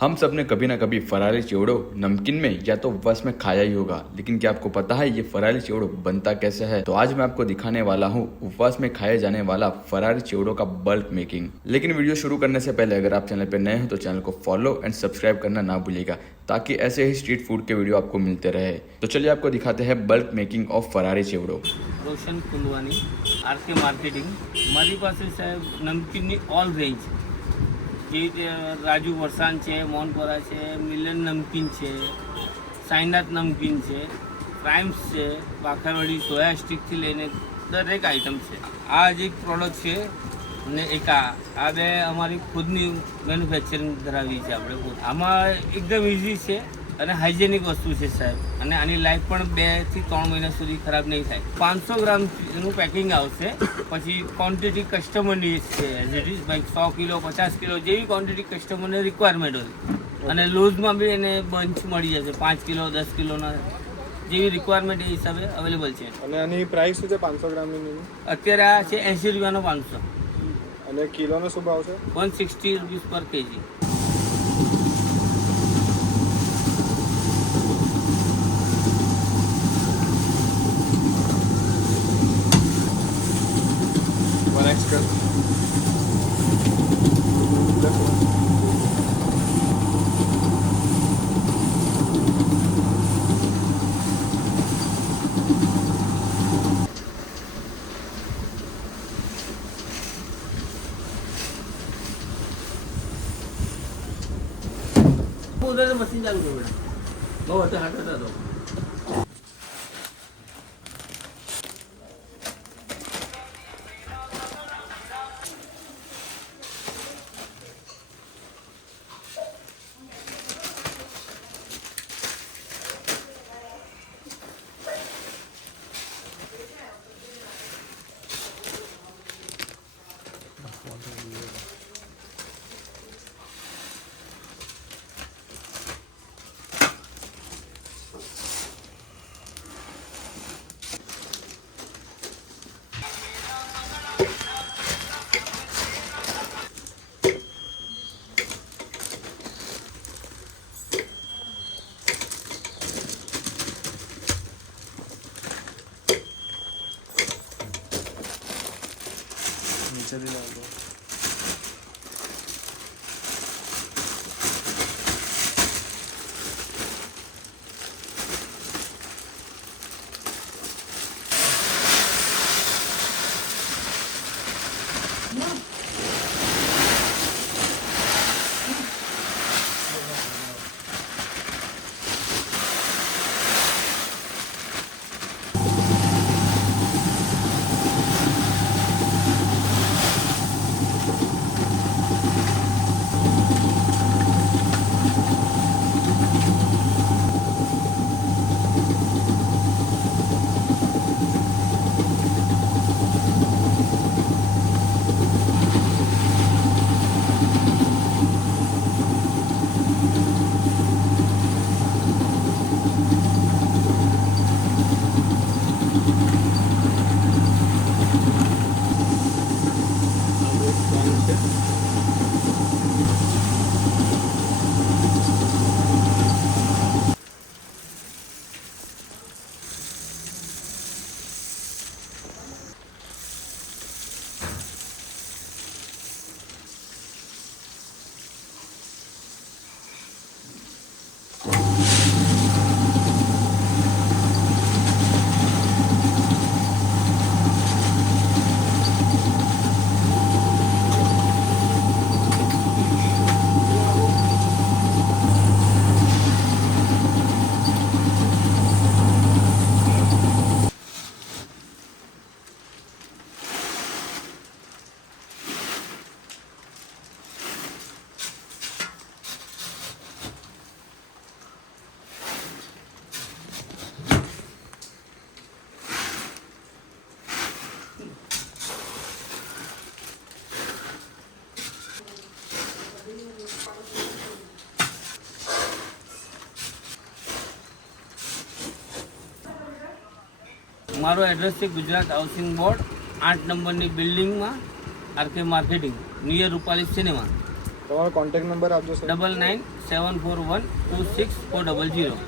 हम सब ने कभी ना कभी फरारी चिवड़ो नमकीन में या तो उपवास में खाया ही होगा, लेकिन क्या आपको पता है ये फरारी चिवड़ो बनता कैसे है? तो आज मैं आपको दिखाने वाला हूँ उपवास में खाए जाने वाला फरारी चिवड़ो का बल्क मेकिंग। लेकिन वीडियो शुरू करने से पहले अगर आप चैनल पर नए हो तो चैनल को फॉलो एंड सब्सक्राइब करना ना भूलिएगा, ताकि ऐसे ही स्ट्रीट फूड के वीडियो आपको मिलते रहे। तो चलिए आपको दिखाते हैं bulk making of farari chivdo. Roshan Kundwani, RK marketing. મારી પાસે સાહેબ નમકીનની ઓલ રેન્જ, જે રીતે રાજુ વરસાન છે, મોનપરા છે, મિલન નમકીન છે, સાઈનાથ નમકીન છે, પ્રાઇમ્સ છે, બાખરવડી સોયા સ્ટિકથી લઈને દરેક આઇટમ છે। આ જ એક પ્રોડક્ટ છે અને એક આ બે અમારી ખુદની મેન્યુફેક્ચરિંગ કરાવી છે આપણે ખુદ। આમાં એકદમ ઇઝી છે અને હાઇજેનિક વસ્તુ છે સાહેબ, અને આની લાઈફ પણ 2 થી 3 મહિના સુધી ખરાબ નહીં થાય। 500 ગ્રામ એનું પેકિંગ આવશે, પછી ક્વોન્ટિટી કસ્ટમરની છે એઝ ઇટ ઇઝ, ભાઈ 100 કિલો 50 કિલો જેવી ક્વોન્ટિટી કસ્ટમરને રિક્વાયરમેન્ટ હોય, અને લૂઝમાં બી એને બંચ મળી જશે 5 કિલો 10 કિલોના જેવી રિક્વાયરમેન્ટ એ હિસાબે અવેલેબલ છે। અને આની પ્રાઇસ શું છે 500 ગ્રામની? અત્યારે આ છે 80 રૂપિયાનો 500, અને કિલોનો શું ભાવ છે? 160 રૂપીસ પર કેજી। उधर मशीन चालू करो बेटा, बहुत हटा हटा दो। नीचे भी डाल दो। મારો એડ્રેસ છે ગુજરાત હાઉસિંગ બોર્ડ 8 નંબરની બિલ્ડિંગમાં, RK marketing near Rupali cinema. તમારો કોન્ટેક્ટ નંબર આપજો સર. 9974126400.